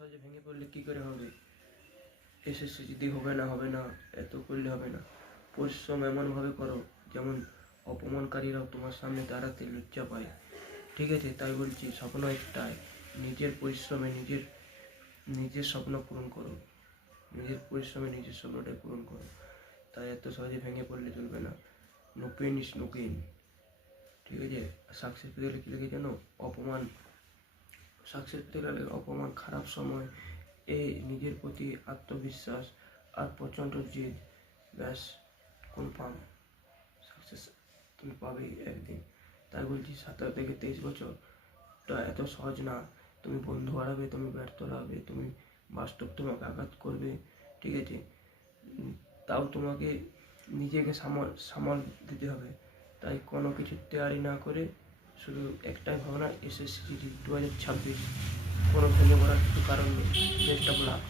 সহজে ভেঙে পড়লে কী করে হবে? এসএসসি যদি হবে না, এত করলে হবে না। পরিশ্রম এমনভাবে করো যেমন অপমানকারীরাও তোমার সামনে দাঁড়াতে লজ্জা পায়। ঠিক আছে, তাই বলছি স্বপ্ন একটাই, নিজের পরিশ্রমে নিজের স্বপ্ন পূরণ করো, নিজের পরিশ্রমে নিজের স্বপ্নটাই পূরণ করো। তাই এত সহজে ভেঙে পড়লে চলবে না। No pain is no gain. ঠিক আছে, সাকসেস পেতে গেলে কী লাগে জানো? অপমান। সাকসেস পেতে গেলে অপমান, খারাপ সময়, এই নিজের প্রতি আত্মবিশ্বাস আর প্রচণ্ড জেদ, ব্যাস কনফার্ম সাকসেস তুমি পাবেই একদিন। তাই বলছি 17 থেকে 23 বছরটা এত সহজ না। তুমি বন্ধু হারাবে, তুমি ব্যর্থ হবে, তুমি বাস্তব তোমাকে আঘাত করবে। ঠিক আছে, তাও তোমাকে নিজেকে সামাল দিতে হবে। তাই কোনো কিছু তৈরি না করে শুধু একটাই ভাবনা, এসএসসি 2026, কোনো ভেঙে পড়ার কিছু কারণ নেই। Best of luck.